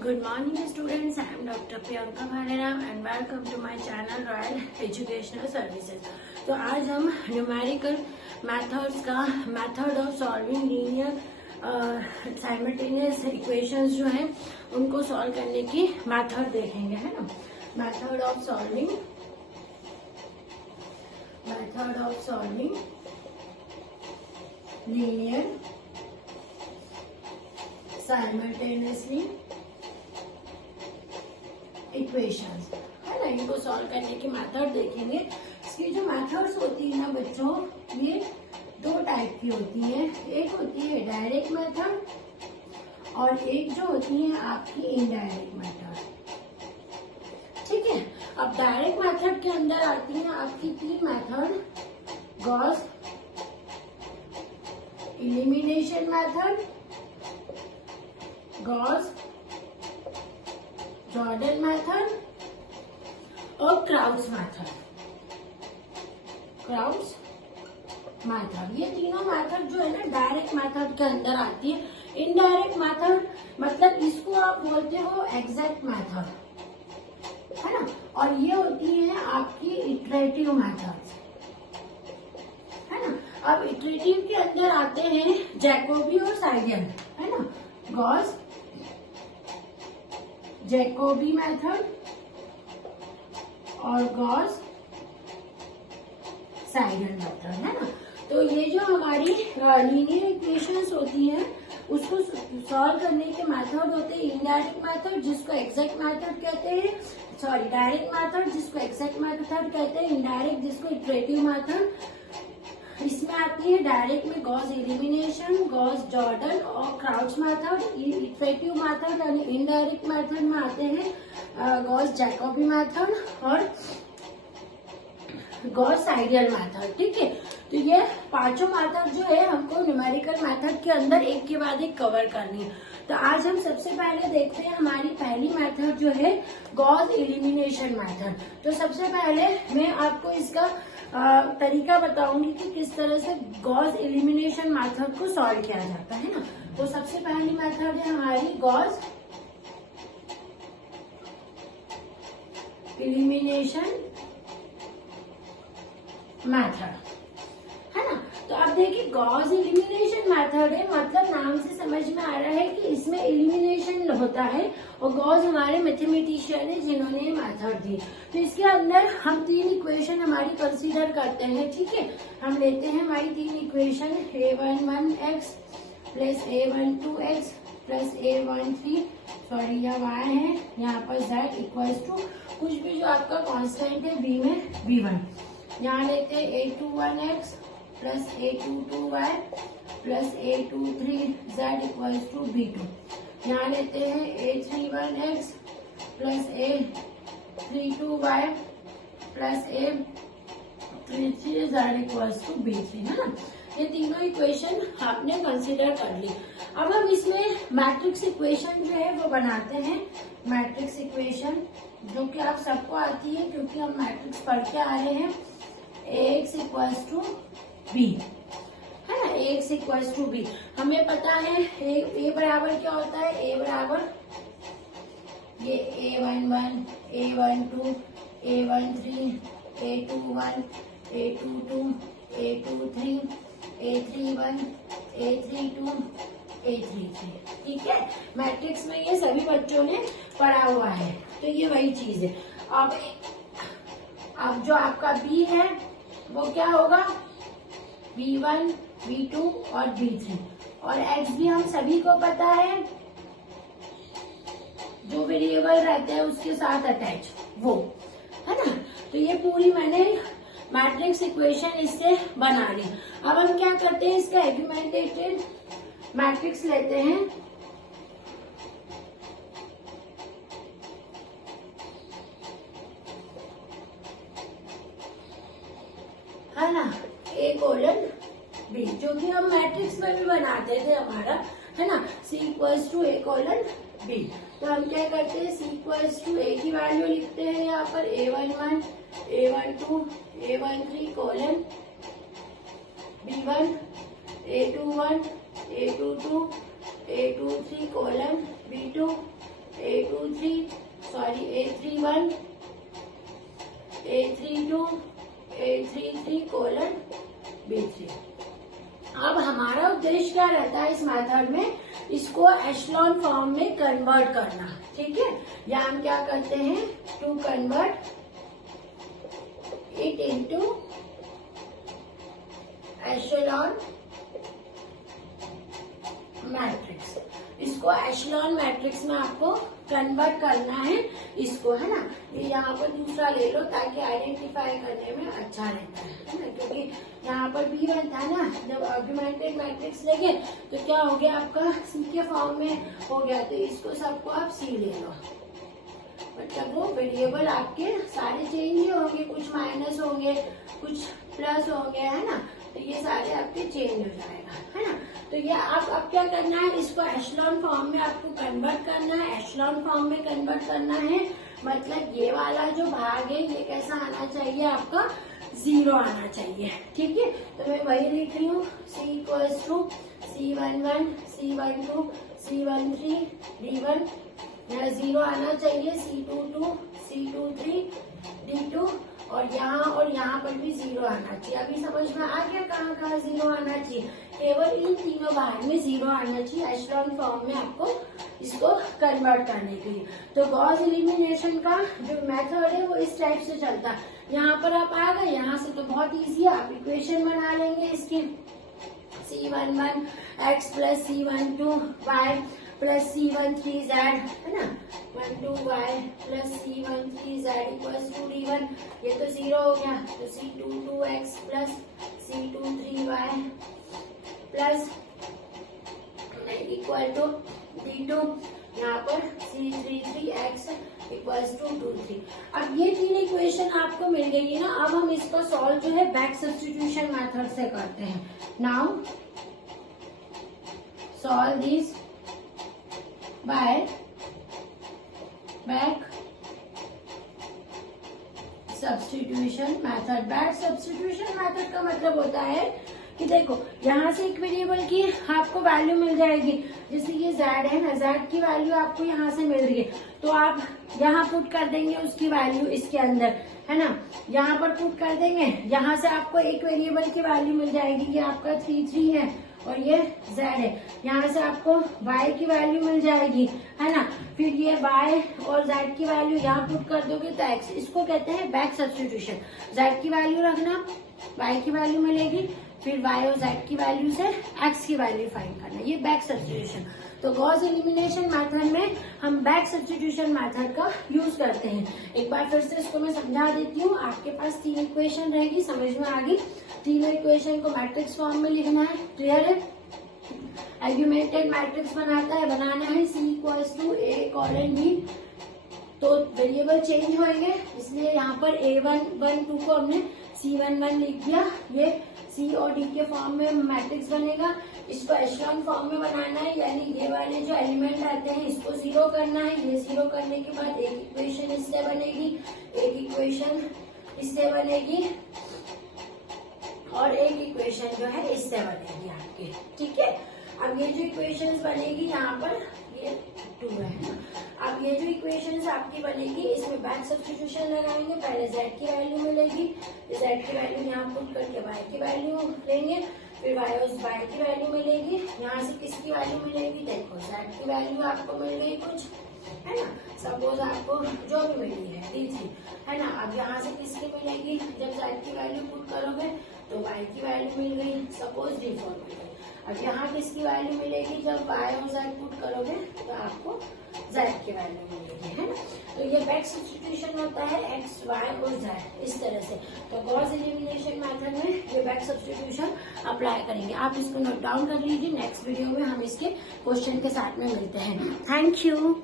Good morning students, I am Dr. Priyanka Bhareram and welcome to my channel Royal Educational Services। तो आज हम numerical methods का method of solving linear simultaneous equations जो हैं उनको solve करने की मेथड देखेंगे, है ना। Method of solving linear simultaneously equations, है ना। इनको सॉल्व करने की मेथड देखेंगे। इसकी जो मेथड्स होती है ना बच्चों, ये दो टाइप की होती हैं। एक होती है डायरेक्ट मेथड और एक जो होती है आपकी इनडायरेक्ट मेथड, ठीक है। अब डायरेक्ट मेथड के अंदर आती है आपकी तीन method, Gauss elimination method, Gauss Jordan method और क्राउच मेथड। ये तीनों मेथड जो है ना डायरेक्ट मेथड के अंदर आती है। इनडायरेक्ट मेथड मतलब इसको आप बोलते हो एग्जैक्ट मेथड, है ना। और ये होती है आपकी इटरेटिव मेथड, है ना। अब इटरेटिव के अंदर आते हैं जैकोबी और साइडल, है ना। गॉस जैकोबी मेथड और गॉस साइडल मेथड, है ना। तो ये जो हमारी लीनियर इक्वेशंस होती हैं उसको सॉल्व करने के मेथड होते हैं इनडायरेक्ट मेथड जिसको एग्जैक्ट मेथड कहते हैं, सॉरी डायरेक्ट मेथड जिसको एग्जैक्ट मेथड कहते हैं, इनडायरेक्ट जिसको इटरेटिव मेथड। इसमें आती है डायरेक्ट में गॉस एलिमिनेशन, गॉस जॉर्डन और क्राउच मेथड। इटरेटिव मेथड यानी इनडायरेक्ट मेथड में आते हैं गॉस जैकोबी मेथड और गॉस साइडल मेथड, ठीक है। तो ये पांचों मेथड जो है हमको न्यूमेरिकल मेथड के अंदर एक के बाद एक कवर करनी है। तो आज हम सबसे पहले देखते हैं हमारी पहली मेथड जो है गॉस एलिमिनेशन मेथड। तो सबसे पहले मैं आपको इसका तरीका बताऊंगी कि किस तरह से गॉस एलिमिनेशन मेथड को सॉल्व किया जाता है ना। तो सबसे पहली मेथड है हमारी गॉस एलिमिनेशन मेथड, है ना। तो अब देखिए गॉस एलिमिनेशन मेथड है मतलब नाम से समझ में आ रहा है कि इसमें एलिमिनेशन होता है और गॉस हमारे मैथमेटिशियन है जिन्होंने ये मेथड दी। तो इसके अंदर हम तीन इक्वेशन हमारी कंसीडर करते हैं, ठीक है। हम लेते हैं हमारी तीन equation a11x plus a12x plus a13, sorry यह y है, यहाँ पर z इक्वल्स टू कुछ भी जो आपका कांस्टेंट है b में b1। यहाँ लेते हैं a21x plus a22y plus a23z equals to b2। यहाँ लेते हैं a31x plus a32y plus a33z equals to b3, है ना। ये तीनों इक्वेशन आपने कंसीडर कर ली। अब हम इसमें मैट्रिक्स इक्वेशन जो है वो बनाते हैं। मैट्रिक्स इक्वेशन जो कि आप सबको आती है क्योंकि हम मैट्रिक्स पढ़ के आ रहे हैं। ax इक्वल्स टू b, है ना। ax इक्वल्स टू b हमें पता है a बराबर क्या होता है। a बराबर ये a11, a12, a13, a21, a22, a23, a31, a32, a33, ठीक है। मैट्रिक्स में ये सभी बच्चों ने पढ़ा हुआ है, तो ये वही चीज है। अब जो आपका b है वो क्या होगा, b1, b2 और b3 और x भी हम सभी को पता है, जो वेरिएबल रहते हैं उसके साथ अटैच वो, है ना। तो ये पूरी मैंने मैट्रिक्स इक्वेशन इससे बना ली। अब हम क्या करते हैं, इसका एग्यूमेंटेड मैट्रिक्स लेते हैं। है ना, a कोलन b, जो कि हम मैट्रिक्स में भी बनाते थे हमारा, है ना। c equals to a colon b। तो हम क्या करते हैं, c इक्वल्स टू a की वैल्यू लिखते हैं यहाँ पर a11, a12, a13 colon b1, a21, a22, a23 colon b2, A23 sorry A31 A32 A33 colon B3। अब हमारा उद्देश्य क्या रहता है इस मेथड में, इसको एशलॉन फॉर्म में कन्वर्ट करना, ठीक है। या हम क्या करते हैं, to convert it into echelon matrix. इसको एशलॉन मैट्रिक्स में आपको कन्वर्ट करना है इसको, है ना। ये यहाँ पर दूसरा ले लो ताकि आइडेंटिफाई करने में अच्छा रहता है ना, क्योंकि यहाँ पर B1 था ना, जब ऑगमेंटेड मैट्रिक्स लेंगे तो क्या हो गया आपका C के फॉर्म में हो गया, तो इसको सबको आप C ले लो। मतलब वो वेरिएबल आपके सारे चेंज ही होंगे, कुछ माइनस होंगे कुछ प्लस होंगे, है ना, तो ये सारे आपके चेंज हो जाएगा, है ना। तो ये आप अब क्या करना है, इसको एशलॉन फॉर्म में आपको कन्वर्ट करना है। एशलॉन फॉर्म में कन्वर्ट करना है मतलब ये वाला जो भाग है ये कैसा आना चाहिए, आपका 0 आना चाहिए, ठीक है। तो मैं वही लिख रही हूँ, C equals to C11 C12 C13 D1, यहाँ 0 आना चाहिए, C22 C23 D2, और यहाँ पर भी 0 आना चाहिए। अभी समझ में आ गया कहाँ कहाँ 0 आना चाहिए, केवल इन तीनों भाग में 0 आना चाहिए एशलॉन फॉर्म में आपको इसको कन्वर्ट करने के लिए। तो गॉस एलिमिनेशन का जो मेथड है वो इस टाइप से चलता है। यहाँ पर आप आ गए, यहाँ से तो बहुत इजी है, आप इक्वेशन बना लेंगे इसकी, C11 x plus C12 y plus C13 z, है ना, 12 y plus C13 z equals to D1, ये तो 0 हो गया, तो C22 x plus C23 y plus equal to D2, यहाँ पर C33 x इक्वल्स टू 23। अब ये तीन इक्वेशन आपको मिल गई है ना, अब हम इसको सॉल्व जो है बैक सब्स्टिट्यूशन मेथड से करते हैं। Now solve this buy back substitution method. Back substitution method का मतलब होता है कि देखो यहाँ से एक वेरिएबल की आपको वैल्यू मिल जाएगी, जैसे ये z है ना, z की वैल्यू आपको यहाँ से मिल रही है, तो आप यहाँ पुट कर देंगे उसकी वैल्यू इसके अंदर, है ना, यहाँ पर पुट कर देंगे, यहाँ से आपको एक वेरिएबल की वैल्यू मिल जाएगी, ये आपका 3 है और ये z है, यहाँ से आपको y की वैल्यू मिल जाएगी, है ना, फिर ये y और z की वैल्यू यहाँ पुट कर दोगे तो x, इसको कहते हैं बैक सब्स्टिट्यूशन। z की वैल्यू रखना, y की वैल्यू मिलेगी, फिर y और z की वैल्यू से x की वैल्यू फाइंड करना, ये बैक सब्स्टिट्यूशन। तो गॉस एलिमिनेशन मेथड में हम बैक सब्स्टिट्यूशन मेथड का यूज करते हैं। एक बार फिर से इसको मैं समझा देती हूँ, आपके पास 3 इक्वेशन रहेगी, समझ में आ गई, तीनों इक्वेशन को मैट्रिक्स फॉर्म में लिखना है, क्लियर है। आर्गुमेंटेड मैट्रिक्स बनाना है C equals to A colon B, तो वेरिएबल चेंज होंगे, इसलिए यहाँ पर A1 को हमने C11 लिख दिया, ये C और D के फॉर्म में मैट्रिक्स बनेगा। इसको एशलॉन फॉर्म में बनाना है, यानी ये वाले जो एलिमेंट आते हैं इसको 0 करना है, ये 0 करने के बाद एक इक्वेशन इससे बनेगी, एक इक्वेशन इससे बनेगी और एक इक्वेशन जो है इससे बनेगी आपके, ठीक है। अब ये जो इक्वेशंस बनेगी यहाँ पर ये 2 है ना, अब ये जो इक्वेशंस आपकी बनेगी इसमें बैक सब्स्टिट्यूशन लगाएंगे, पहले z की वैल्यू मिलेगी, z की वैल्यू यहाँ पुट करके y की वैल्यू लेंगे, फिर y की वैल्यू मिलेगी, यहाँ से किसकी वैल्यू मिलेगी, देखो z की वैल्यू आपको मिल गई कुछ, है ना, सपोज आपको जो भी मिली है D3, है ना। अब यहाँ से किसकी मिलेगी, जब z की वैल्यू पुट करोगे तो y की वैल्यू मिल गई, सपोज D4 मिल गई। अब यहाँ किसकी वैल्यू मिलेगी, जब y और z पुट करोगे तो आपको z की वैल्यू मिलेगी, है ना। तो ये बैक सब्स्टिट्यूशन होता है x, y और z इस तरह से। तो गॉस एलिमिनेशन मेथड में ये बैक सब्स्टिट्यूशन अप्लाई करेंगे। आप इसको नोट डाउन कर लीजिए, नेक्स्ट वीडियो में हम इसके क्वेश्चन के साथ में मिलते हैं। Thank you.